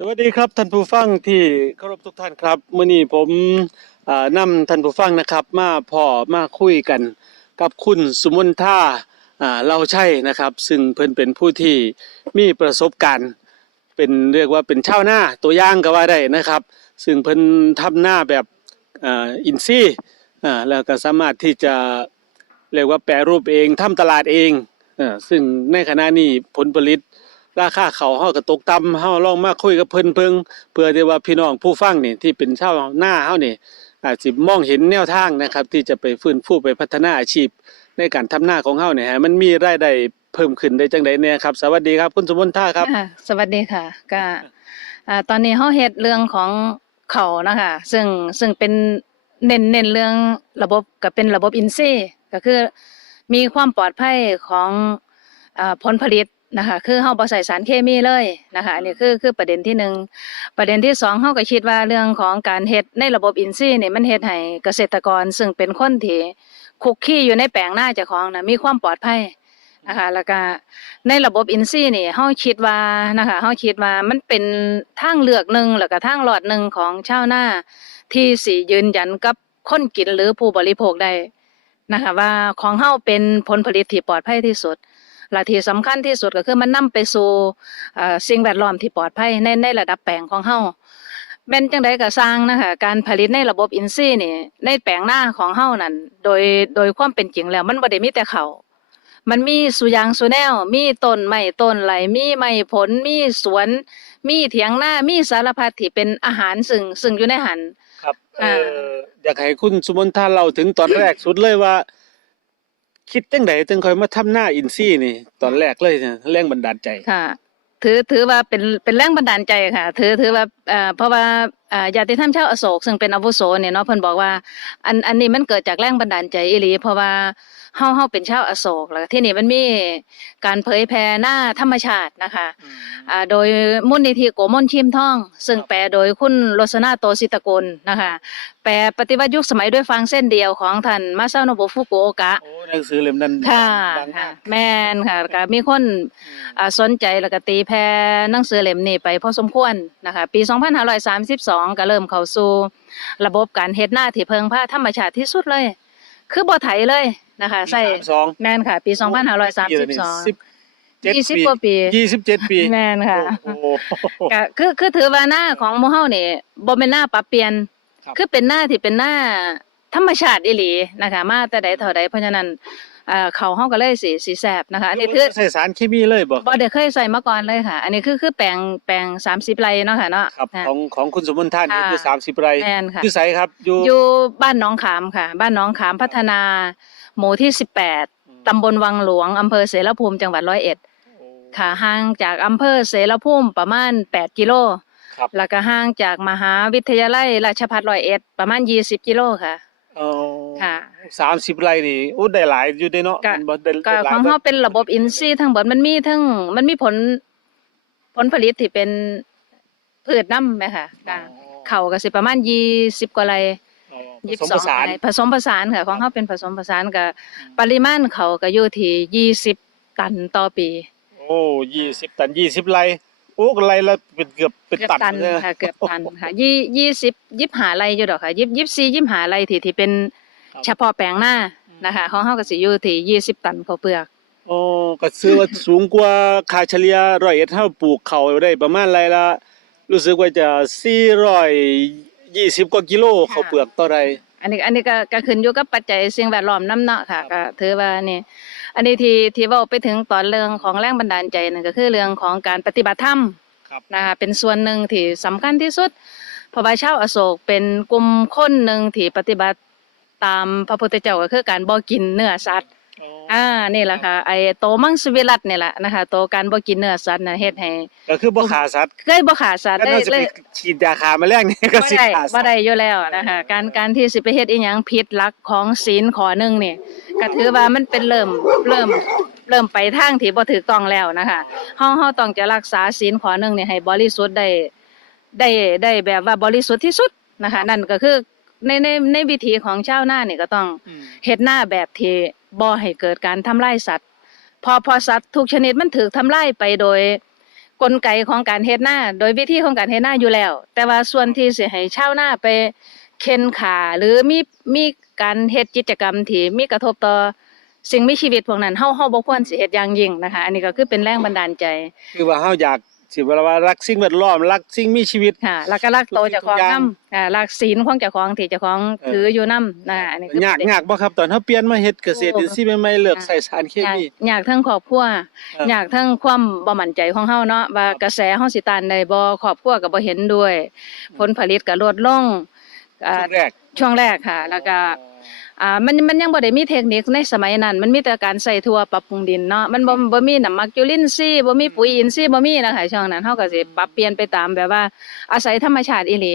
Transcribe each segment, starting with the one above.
สวัสดีครับท่านผู้ฟังที่เคารพทุกท่านครับมื้อนี้ผมอ่านำท่านผู้ฟังนะครับ มาพอมาคุยกันกับคุณสุมนท่าเราใช่นะครับ ซึ่งเพิ่นเป็นผู้ที่มีประสบการณ์เป็นเรียกว่าเป็นชาวนาตัวย่างก็ว่าได้นะครับ ซึ่งเพิ่นทำหน้าแบบอินซี่แล้วก็สามารถที่จะเรียกว่าแปรรูปเองทำตลาดเองอซึ่งในขณะนี้ผลผลิต ราคาเขาเฮาก็ตกต่ำเฮาลองมาคุยกับเพิ่นเพิ่งเพื่อที่ว่าพี่น้องผู้ฟังนี่ที่เป็นชาวนาเฮานี่อาจสิมองเห็นแนวทางนะครับ ที่จะไปฟื้นฟูไปพัฒนาอาชีพ ในการทำนาของเฮาเนี่ยฮะมันมีรายได้เพิ่มขึ้นได้จังไดเนี่ยครับ สวัสดีครับ คุณสมบูรณ์ท่าครับอ่าสวัสดีค่ะก็อ่าตอนนี้เฮาเฮ็ดเรื่องของเขานะคะซึ่งซึ่งเป็นเน้นเน้นเรื่องระบบก็เป็นระบบอินทรีย์ก็คือมีความปลอดภัยของอ่าผลผลิต นะคะ คือเฮาบ่ใส่สารเคมีเลยนะคะ อันนี้คือคือประเด็นที่หนึ่งประเด็นที่สองเฮาก็คิดว่าเรื่องของการเฮ็ดในระบบอินทรีย์นี่มันเฮ็ดให้เกษตรกร ซึ่งเป็นคนที่คุกคีอยู่ในแปลงนาเจ้าของน่ะมีความปลอดภัยนะคะแล้วก็ในระบบอินซี่นี่เฮาคิดว่านะคะเฮาคิดว่ามันเป็นทางเลือกหนึ่งแล้วก็ทางหลอดหนึ่งของชาวนาที่สิยืนยันกับคนกินหรือผู้บริโภคได้นะคะว่าของเฮาเป็นผลผลิตที่ปลอดภัยที่สุด และที่สำคัญที่สุดก็คือมันนำไปสู่เอ่อสิ่งแวดล้อมที่ปลอดภัยในในระดับแปลงของเฮาแม่นจังไดก็สร้างนะคะการผลิตในระบบอินซี่นี่ในแปลงนาของเฮานั่นโดยโดยความเป็นจริงแล้ว มันบ่ได้มีแต่เขาวมันมีสุอยางสุแนว มีต้นไม้ต้นไหลมีไม้ผล มีสวน มีเถียงนามีสารพัดที่เป็นอาหารซึ่งซึ่งอยู่ในหันครับ เออ่าออยากให้คุณสมบูรณ์ท่าเล่าถึงตอนแรกสุดเลยว่า คิดจังไดจึงค่อยมาทำหน้าอินซี่นี่ ตอนแรกเลยเนี่ยแรงบันดาลใจค่ะ ถือถือว่าเป็นเป็นแรงบันดาลใจค่ะ ถือถือว่าเอ่อเพราะว่าอ่อญาติธรรมชาวอโศกซึ่งเป็นอาวุโสเนี่ยเนาะเพิ่นบอกว่า อันอันนี้มันเกิดจากแรงบันดาลใจอีหลีเพราะว่า เฮาเฮาเป็นชาวอโศกแล้วที่นี่มันมีการเผยแพร่หน้าธรรมชาตินะคะอ่าโดยมูลนิธิโกมลชิมท่อง ซึ่งครับแปลโดยคุณโรสนาโตสิตะกลนะคะ แปลปฏิวัติยุคสมัยด้วยฟางเส้นเดียวของท่านมาซาโนบุฟุกุโอกะโอ้หนังสือเล่มนั้นค่ะดังค่ะมากแม่นค่ะก็มีคนอ่าสนใจแล้วก็ตีแพร่หนังสือเล่มนี้ไปพอสมควรนะคะ ปี 2532 ก็เริ่มเข้าสู่ระบบการเฮ็ดหน้าที่เพิงผ้าธรรมชาติที่สุดเลย คือบ่ไถเลย นะคะใส่สองแม่นค่ะ ปีสิบ2532เจ็ดยี่สิบปีกว่าปียี่สิบเจ็ดปีแม่นค่ะโอ้โหก็คือคือถือว่าหน้าของหมู่เฮานี่บ่เป็นหน้าปรับเปลี่ยนครับคือเป็นหน้าที่เป็นหน้าธรรมชาติอีหลีนะคะ มาแต่ใดเท่าใดเพราะฉะนั้นเอ่อเขาวเฮาก็เลยสิสิแซ่บนะคะ อันนี้คือใส่สารเคมีเลยบ่บ่ได้เคยใส่มาก่อนเลยค่ะ อันนี้คือคือแปลงแปลง30ไร่เนาะค่ะเนาะครับนะของของคุณสมบูรณ์ท่านนี่ค่ะคือสามสิบไร่แม่นค่ะอยู่ไสครับอยู่อยู่บ้านหนองขามค่ะ บ้านหนองขามพัฒนา หมู่ที่18ตำบลวังหลวงอำเภอเสรภูมิจังหวัดร้อยเอ็ดค่ะห่างจากอำเภอเสรภูมิประมาณ8กิโลครับแล้วก็ห่างจากมหาวิทยาลัยราชภัฏร้อยเอ็ดประมาณ20กิโลค่ะอ๋อค่ะสามสิบไร่นี่โอ้ได้หลายอยู่เด้เนาะก็มันบ่ได้ก็ได้หลาขยองบ่เฮาเป็นระบบอินทรีย์ทั้งหมดมันมีทั้งมันมีผลผลผลิตที่เป็นพืชน้ำไหมค่ะค่ะเขาก็สิประมาณ20กว่าไร่อ๋อ ยี่ผสิสบมสผองสานไร่ผสมผสานค่ะของเขาเป็นผสมผสานกับปริมาณเขาก็อยู่ที่ยี่สิบตันต่อปี โอ้ยี่สิบตันยี่สิบไร่โอ้ไร่ละเป็นเกือบเป็นเกือบตันตันเลยค่ะเกือบตันค่ะยี่ยี่สิบยี่หาไรอยู่ดอกค่ะยี่ยี่สี่ยี่หาไรที่ที่เป็นเฉพาะแปลงหน้านะคะของเขาก็สิอยู่ที่ยี่สิบตันข้าวเปลือกโอ้ก็ซื้อว่าสูงกว่าค่าเฉลี่ยร้อยเอ็ดเฮาปลูกเขาวได้ประมาณไรละรู้สึกว่าจะ 420กว่ากิโลข้าวเปลือกต่อไร่อันนี้อันนี้ก็ก็ขึ้นอยู่กับปัจจัยสิ่งแวดล้อมน้ำเนาะค่ะก็ถือว่านี่อันนี้ที่ที่เว่าไปถึงตอนเรื่องของแรงบันดาลใจนั่นก็คือเรื่องของการปฏิบัติธรรมครับนะคะเป็นส่วนหนึ่งที่สำคัญที่สุดเพราะว่าชาวอโศกเป็นกลุ่มคนหนึ่งที่ปฏิบัติตามพระพุทธเจ้าก็คือการบ่กินเนื้อสัตว์ อ่านี่แหละค่ะไอ้โตมังสวิรัตนี่แหละนะคะโตการบ่กินเนื้อสัตว์น่ะเฮ็ดให้ก็คือบ่ขาสัตว์เคยบ่ขาสัตว์แล้วได้เราจะเลไปยฉีดยาฆ่าแมลงนี่ก็บ่สิได้ขาสับ่ตว์ได้อยู่แล้วนะคะการการที่สิไปเฮ็ดอีหยังผิดหลักของศีลข้อหนึงนี่ก็ถือว่ามันเป็นเริ่มเริ่มเริ่มไปทางที่บ่ถูกต้องแล้วนะคะเฮาเฮาต้องจะรักษาศีลข้อหนึงนี่ให้บริสุทธิ์ได้ได้ได้แบบว่าบริสุทธิ์ที่สุดนะคะ นั่นก็คือในในในวิถีของชาวนานี่ก็ต้องอืมเฮ็ดหน้าแบบที่ บ่ให้เกิดการทำลายสัตว์ พอพอสัตว์ทุกชนิดมันถูกทำลายไปโดยกลไกของการเฮ็ดนาโดยวิธีของการเฮ็ดนาอยู่แล้ว แต่ว่าส่วนที่สิให้ชาวนาไปเข็นขาหรือมีมีการเฮ็ดกิจกรรมที่มีกระทบต่อสิ่งมีชีวิตพวกนั้นเฮาเฮาบ่ควรสิเฮ็ดอย่างยิ่งนะคะ อันนี้ก็คือเป็นแรงบันดาลใจ คือว่าเฮาอยาก สิว่าว่ารักสิ่งแวดล้อมรักสิ่งมีชีวิต ค่ะแล้วก็รักโตวเจ้าของทุกอย่างนำอ่ารักศีลของเจ้าของที่เจ้าของเออถืออยู่นำนะคะอันนี้คือยากประเด็น ยากบ่ครับตอนเฮาเปลี่ยนมาเฮ็ดเกษตรโอ้อินทรีย์ใหม่ๆเลิกใส่สารเคอยากมี อยากทั้งครอบครัวเอออยากทั้งความบ่มั่นใจของเฮาเนาะว่าครับกระแสเฮาสิต้านได้บ่ครอบครัวก็บ่เห็นด้วยผลผลิตก็ลดลงอ่าช่วงแรก ช่วงแรกค่ะ แล้วก็อ่ามันมันยังบ่ได้มีเทคนิคในสมัยนั้น มันมีแต่การใส่ทั่วปรับปรุงดินเนาะมันบ่บ่มีน้ำหมักจุลินทรีย์บ่มีปุ๋ยอินทรีย์บ่มีนะคะช่วงนั้นเฮาก็สิปรับเปลี่ยนไปตามแบบว่า อาศัยธรรมชาติอีหลี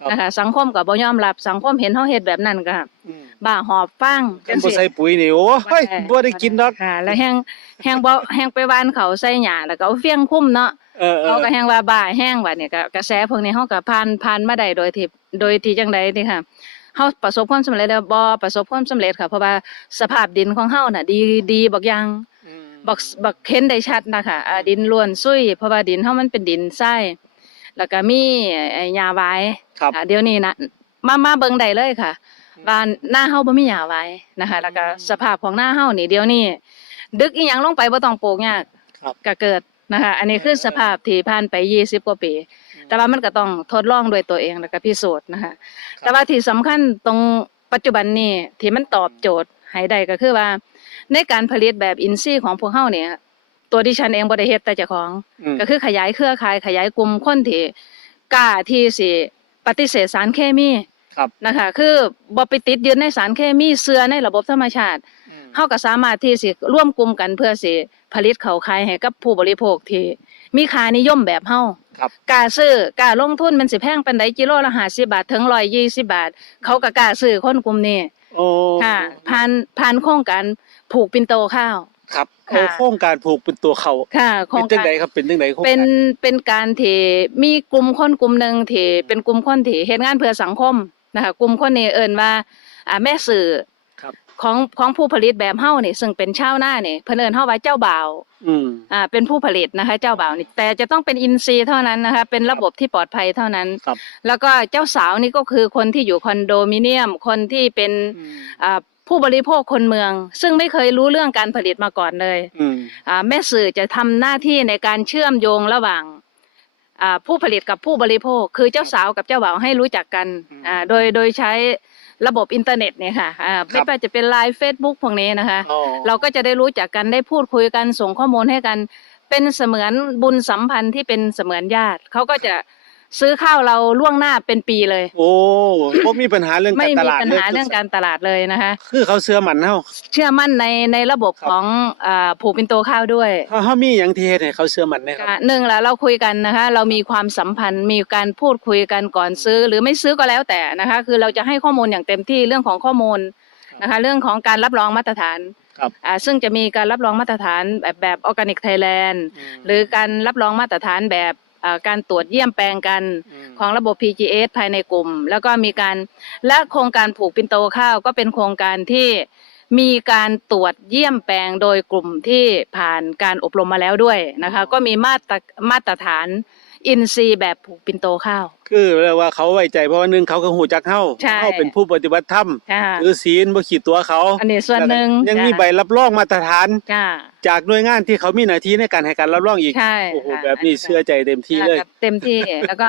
ครับนะคะสังคมก็บ่ยอมรับสังคมเห็นเฮาเฮ็ดแบบนั้นก็อืมบ้าหอบฟังคันบ่ใส่ปุ๋ยนี่โอ้ยบ่ได้กินดอกค่ะแล้วแฮงแฮงบ่แฮงไปหวานเขาใส่หญ้าแล้วก็เอาเฟียงคุ้มเนาะเออเอเขาอก็แฮงว่าบ้าแห้งบัดนี้ก็กระแสพวกนี้เฮาก็ผ่านผ่านมาได้โดยที่โดยที่จังไดนี่ค่ะ เฮาประสบความสำเร็จแล้วบ่ประสบความสำเร็จค่ะ เพราะว่าสภาพดินของเฮาน่ะ ดีดีบักอย่างอืมบักบักเห็นได้ชัดนะคะอ่าดินล้วนซุยเพราะว่าดินเฮามันเป็นดินทรายแล้วก็มีไอ้หญ้าหวายครับอ่าเดี๋ยวนี้นะมามาเบิ่งได้เลยค่ะว่าหน้าเฮาบ่มีหญ้าหวายนะคะ แล้วก็สภาพของหน้าเฮานี่เดี๋ยวนี้ดึกอีหยังลงไปบ่ต้องปลูกยากครับก็เกิดนะคะ อันนี้คือสภาพที่ผ่านไป20กว่าปี แต่ว่ามันก็ต้องทดลองด้วยตัวเองแล้วก็พิสูจน์นะคะแต่ว่าที่สำคัญตรงปัจจุบันนี้ที่มันตอบโจทย์ให้ได้ก็คือว่า ในการผลิตแบบอินทรีย์ของพวกเฮาเนี่ย ตัวดิฉันเองบ่ได้เฮ็ดแต่เจ้าของอืมก็คือขยายเครือข่ายขยายกลุ่มคนที่กล้าที่สิปฏิเสธสารเคมีครับนะคะ คือบ่ไปติดยึดในสารเคมีเชื่อในระบบธรรมชาติอืม เฮาก็สามารถที่สิร่วมกลุ่มกันเพื่อสิผลิตเขาวขายให้กับผู้บริโภคที่มีค่านิยมแบบเฮาครับกล้าซื้อกล้าลงทุนมันสิแพงปานใดกิโลละ50บาทถึง120บาท เขาก็กล้าซื้อคนกลุ่มนี้โอ้ค่ะผ่านผ่านโครงการผูกปิ่นโตข้าวครับค่ะโอ้โครงการผูกเป็นตัวเขาค่ะโครเป็นงจังการไดครับเป็นจังไดโครงการเป็นเป็นการที่มีกลุ่มคนกลุ่มหนึ่งที่เป็นกลุ่มคนที่เฮ็ดงานเพื่อสังคมนะคะกลุ่มคนนี้เอิ้นว่าอ่าแม่สื่อครับ ของของผู้ผลิตแบบเฮานี่ซึ่งเป็นชาวนานี่เพิ่นเอิ้นเฮาว่าเจ้าบ่าวอืมอ่าเป็นผู้ผลิตนะคะ เจ้าบ่าวนี่แต่จะต้องเป็นอินทรีย์เท่านั้นนะคะ เป็นระบบที่ปลอดภัยเท่านั้น ครับ แล้วก็เจ้าสาวนี่ก็คือคนที่อยู่คอนโดมิเนียม คนที่เป็นอืมอ่าผู้บริโภคคนเมือง ซึ่งไม่เคยรู้เรื่องการผลิตมาก่อนเลย อืม อ่าแม่สื่อจะทำหน้าที่ในการเชื่อมโยงระหว่างอ่าผู้ผลิตกับผู้บริโภค คือเจ้าสาวกับเจ้าบ่าวให้รู้จักกันอ่าโดยโดยใช้ ระบบอินเทอร์เน็ตเนี่ยค่ะอ่าไม่ว่าจะเป็นไลน์เฟซบุ๊กพวกนี้นะคะ อ๋อ เราก็จะได้รู้จักกันได้พูดคุยกันส่งข้อมูลให้กัน เป็นเสมือนบุญสัมพันธ์ที่เป็นเสมือนญาติเขาก็จะ ซื้อข้าวเราล่วงหน้าเป็นปีเลย โอ้บ่มีปัญหาเรื่องไม่การตมีลาดปัญเลยหาเรื่องการตลาดเลยนะคะ คือเขาเชื่อมันเฮาเชื่อมั่นในในระบบครับของอ่าผูกปินโตข้าวด้วยเฮาเฮามีหยังที่เฮ็ดให้เขาเชื่อมันเนะครับค่ะหนึ่งละเราคุยกันนะคะ เรามีความสัมพันธ์มีการพูดคุยกันก่อนซื้อ หรือไม่ซื้อก็แล้วแต่นะคะ คือเราจะให้ข้อมูลอย่างเต็มที่เรื่องของข้อมูลนะคะ เรื่องของการรับรองมาตรฐานครับ อ่าซึ่งจะมีการรับรองมาตรฐานแบบแบบออร์แกนิกไทยแลนด์มหรือการรับรองมาตรฐานแบบอ่า การตรวจเยี่ยมแปลงกันมของระบบ PGS ภายในกลุ่ม แล้วก็มีการและโครงการผูกปินโตข้าวก็เป็นโครงการที่มีการตรวจเยี่ยมแปลงโดยกลุ่มที่ผ่านการอบรมมาแล้วด้วยนะคะ ก็มีมาตรมาตรฐาน อินซีย์แบบผูกปินโตข้าว คือเรียกว่าเขาไว้ใจเพราะว่าหนึงเขาก็ฮู้จักเฮาใช่ เฮาเป็นผู้ปฏิบัติธรรมค่ะถือศีลบ่ขีดตัวเขาอันนี้ส่วนหนึ่งยังมีจ้ะใบรับรองมาตรฐาน จ้า จากหน่วยงานที่เขามีหน้าที่ในการให้การรับรองอีกใช่โอ้โหค่ะแบบนี้เชื่อใจเต็มที่เลยค่ะเต็มที่ แล้วก็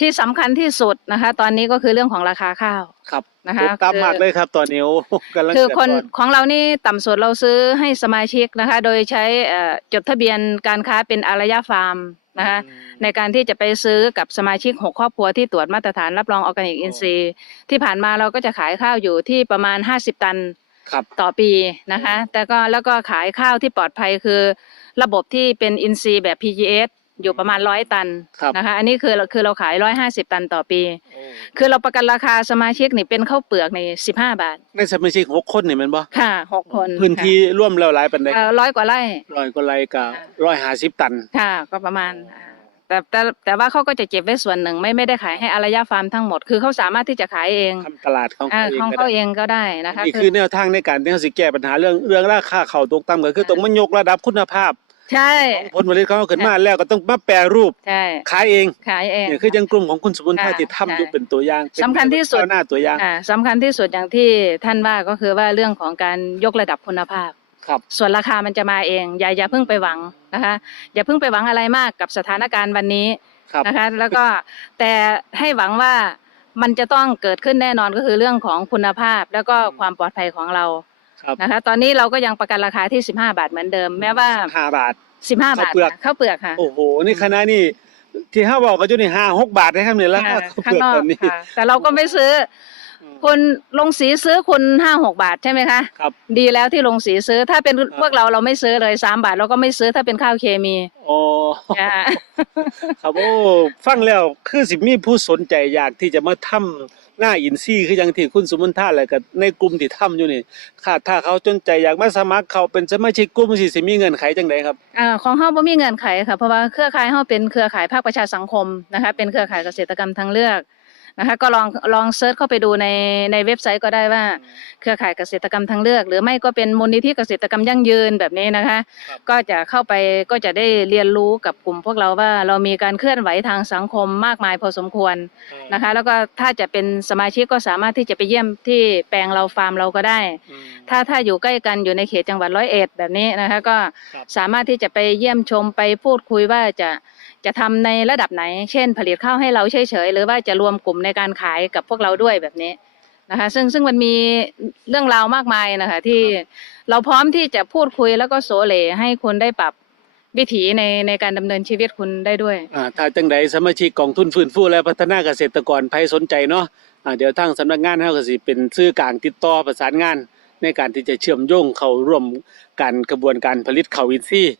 ที่สำคัญที่สุดนะคะ ตอนนี้ก็คือเรื่องของราคาข้าว ครับนะคะตกต่ำมากเลยครับตอนนี้โอ้โหกำลังคือเดืดคนร้ ของเรานี่ต่ำสุดเราซื้อให้สมาชิกนะคะ โดยใช้เอ่อจดทะเบียนการค้าเป็นอารยฟาร์ม นะคะอืมในการที่จะไปซื้อกับสมาชิก 6 ครอบครัวที่ตรวจมาตรฐานรับรองออร์แกนิกอินทรีย์ที่ผ่านมาเราก็จะขายข้าวอยู่ที่ประมาณ 50 ตันครับต่อปีนะคะ แต่ก็แล้วก็ขายข้าวที่ปลอดภัยคือ ระบบที่เป็นอินทรีย์แบบ PGS อยู่ประมาณ100ตันครับ นะคะ อันนี้คือคือเราขาย150ตันต่อปี โอ้คือเราประกันราคาสมาชิกนี่เป็นข้าวเปลือกใน15บาท ในสมาชิกหกคนนี่แมันบ่ค่ะหกคนพื้นที่ร่วมแล้วหลายปานใดเอ่อร้อยกว่าไร่ ร้อยกว่าไร่ก็ค่ะ ร้อยห้าสิบตัน ค่ะ ก็ประมาณอ่าแต่แต่แต่ว่าเขาก็จะเก็บไว้ส่วนหนึ่งไม่ไม่ได้ขายให้อารยาฟาร์มทั้งหมด คือเขาสามารถที่จะขายเองทำตลาดของอ่าเขาเองของก็เขาได้เองก็ได้นะคะ นี่คือแนวทางในการที่เขาสิแก้ปัญหาเรื่องเรื่องราคาข้าวตกต่ำก็คือต้องมันยกระดับคุณภาพ ใช่ ผลผลิตของเขาขึ้นมาแล้วก็ต้องมาแปรรูป ใช่ ขายเอง ขายเองเนี่ยคือยังกลุ่มของคุณสมุนไพรค่ะที่ทำอยู่ใช่เป็นตัวอย่างเป็นสำคัญที่สุดเจ้าหน้าตัวอย่างอ่าสำคัญที่สุดอย่างที่ท่านว่าก็คือว่าเรื่องของการยกระดับคุณภาพครับส่วนราคามันจะมาเอง อย่าอย่าเพิ่งไปหวังนะคะ อย่าเพิ่งไปหวังอะไรมากกับสถานการณ์วันนี้ครับนะคะ แล้วก็แต่ให้หวังว่ามันจะต้องเกิดขึ้นแน่นอนก็คือเรื่องของคุณภาพ แล้วก็ความปลอดภัยของเรา ครับนะคะ ตอนนี้เราก็ยังประกันราคาที่ 15 บาทเหมือนเดิม แม้ว่า ห้าบาท 15 บาทข้าวเปลือกค่ะข้าวเปลือกค่ะโอ้โห นี่คณะนี่ ที่ห้าบอกก็อยู่ในห้าหกบาทนะครับเนี่ยแล้วค่ะข้าวข้างเปลือกนอกตอนนี้ ค่ะแต่เราก็ไม่ซื้อ คุณลงสีซื้อคุณห้าหกบาทใช่ไหมคะครับ ดีแล้วที่ลงสีซื้อถ้าเป็นครับพวกเราเราไม่ซื้อเลยสามบาทเราก็ไม่ซื้อถ้าเป็นข้าวเคมีโอ้อ่าครับโอ้ฟังแล้วคือสิมีผู้สนใจอยากที่จะมาทำหน้าอินซี่คืออย่างที่คุณสมุนท่าอะไรกับในกลุ่มที่ทำอยู่นี่ค่ะถ้าเขาจนใจอยากมาสมัครเขาเป็นสมาชิกกลุ่มสิสิมีเงินไขจังไดครับอ่าของเฮาบ่มีเงื่อนไขค่ะเพราะว่าเครือข่ายเฮาเป็นเครือข่ายภาคประชาสังคมนะคะเป็นเครือข่ายเกษตรกรรมทางเลือก นะคะก็ลองลองเซิร์ชเข้าไปดูในในเว็บไซต์ก็ได้ว่า เครือข่ายเกษตรกรรมทางเลือก หรือไม่ก็เป็นมูลนิธิเกษตรกรรมยั่งยืนแบบนี้นะคะครับก็จะเข้าไปก็จะได้เรียนรู้กับกลุ่มพวกเราว่าเรามีการเคลื่อนไหวทางสังคมมากมายพอสมควรนะคะ แล้วก็ถ้าจะเป็นสมาชิกก็สามารถที่จะไปเยี่ยมที่แปลงเราฟาร์มเราก็ได้อืมถ้าถ้าอยู่ใกล้กันอยู่ในเขตจังหวัดร้อยเอ็ดแบบนี้นะคะก็ครับสามารถที่จะไปเยี่ยมชมไปพูดคุยว่าจะ จะทำในระดับไหน เช่น ผลิตข้าวให้เราเฉยๆ หรือว่าจะรวมกลุ่มในการขายกับพวกเราด้วยแบบนี้นะคะ ซึ่งซึ่งมันมีเรื่องราวมากมายนะคะ ที่เราพร้อมที่จะพูดคุยแล้วก็โสเลให้คุณได้ปรับวิถีในในการดำเนินชีวิตคุณได้ด้วยอ่าถ้าจังใดสมาชิกกองทุนฟื้นฟูและพัฒนาเกษตรกรใครสนใจเนาะอ่าเดี๋ยวทางสำนักงานเฮาก็สิเป็นสื่อกลางติดต่อประสานงาน ในการที่จะเชื่อมโยงเข้าร่วมการกระบวนการผลิตข้าวอินทรีย์อ่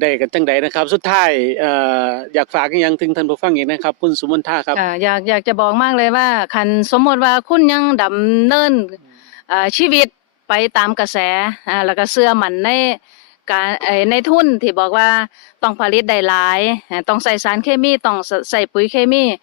ได้กันจังใดนะครับ สุดท้ายเอ่ออยากฝากอีกอยังถึงท่านผู้ฟังอีกนะครับ คุณสุมนทาครับค่ะอยากอยากจะบอกมากเลยว่าคันสมมติว่าคุณยังดำเนินเอ่อชีวิตไปตามกระแสอ่าแล้วก็เชื่อมันในการเอ่อในทุนที่บอกว่าต้องผลิตได้หลายอ่าต้องใส่สารเคมีต้องใส่ปุ๋ยเคมี